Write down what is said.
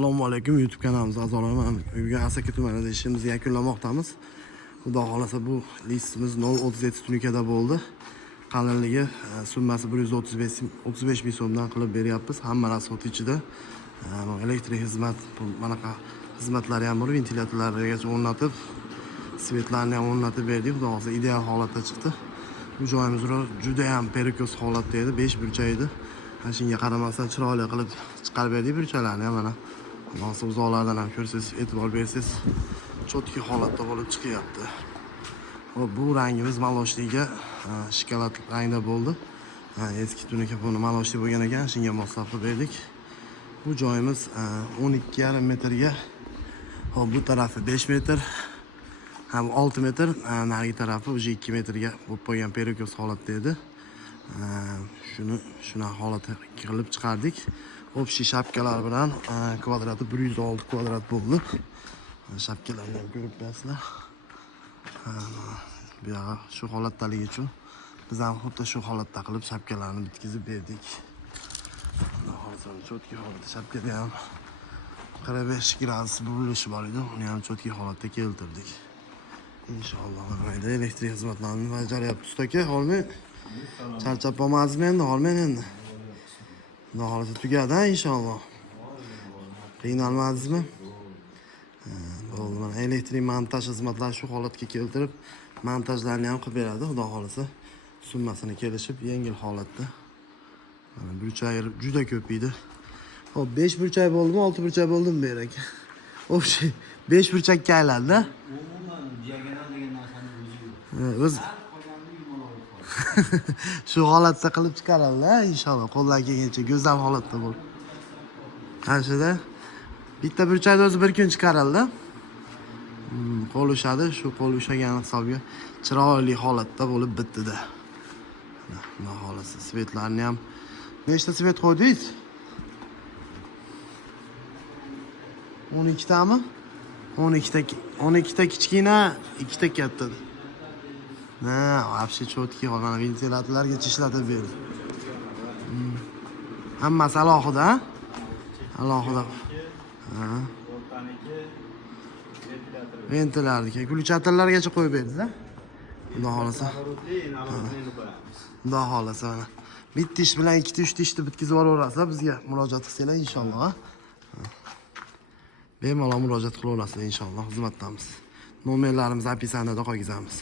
Assalomu alaykum YouTube kanalimiz a'zolari. Bugun Asaka tumanida ishimizni yakunlamoqdamiz. Xudo xolasa bu listimiz 037 tunikada bo'ldi. Qalinligi summasi 135 ming so'mdan qilib beryapmiz. Hamma rasxod ichida. Elektrik xizmat, bunaqa xizmatlar ham bor, ventilyatorlargacha o'rnatib, svetlarni ham o'rnatib berdik. Xudo xolasa ideal holatda chiqdi. Bu joyimiz juda ham perikos holatda edi, 5 burchak edi. Shunga qaramasdan chiroyli qilib chiqarib berdik burchaklarni ham mana. Nasıl uzoqlardan ham ko'rsangiz, e'tibor bersangiz, chotki holatda bo'lib chiqyapti. Bu rangimiz maloshliga shokolad rangda bo'ldi. Eski tunika buni maloshli bo'lgan ekan, shunga moslab qilib berdik. Bu joyimiz 12,5 metrga, bu tarafi 5 metr, ham 6 metr, narigi tarafi o'sha 2 metrga bo'lib qo'ygan perikos holatda edi. Shuni holatga qilib chiqardik. Общий shapkalar bilan kvadrati 106 kvadrat bo'ldi. Shapkalarni ham ko'rib turasizlar. Bu yoq shu holatdaligi uchun biz ham xuddi shu holatda qilib shapkalarni bitkizib berdik. Hozir chotki holatda shapkada ham 45 gradus burilishi bor edi. Uni ham chotki holatda keltirdik. Inshaalloh mayda elektrik xizmatlarini bajaryapti usta aka. Olmay charchab qolmaysizmi endi? Olmay endi. Xudo xolasa tugadi inshaalloh. Qiynalmadingizmi? Bo'ldi. Mana elektrik montaj xizmatlari shu holatga keltirib, montajlarni ham qilib beradi. Xudo xolasa summasini kelishib, yengil holatda. Mana burchak juda ko'p edi. Hop, 5 burchak bo'ldimi, 6 burchak bo'ldimi bu yer aka? O'sha 5 burchakka aylandi. Umuman diagonal degan narsani o'zi yo'q. O'z shu holatda qilib chiqarildi inshaalloh. Qo'ldan kelgancha go'zal holatda bo'ldi. Qarshida bitta burchakda o'zi bir kun chiqarildi. Qo'l ushadi, shu qo'l ushagan hisobga chiroyli holatda bo'lib bitdi-da. Xudo xolasa svetlarni ham nechta svet qo'ydingiz? 12 tami? 12 ta kichkina, 2 ta katta. Вообще chotki mana ventilyatorlargacha ishlatib berdi. Hammasi alohida, alohida. Ventilatorga, gulchatorlargacha qo'yib berdi-da. Xudo xolasa. Xudo xolasa mana. Bitta ish bilan ikkita, uchta ishni bitkazib olaverasizlar, bizga murojaat qilsanglar inshaalloh. Bemalol murojaat qilaverasizlar inshaalloh, xizmatdamiz. Nomerlarimiz opisaniyada qoldiramiz.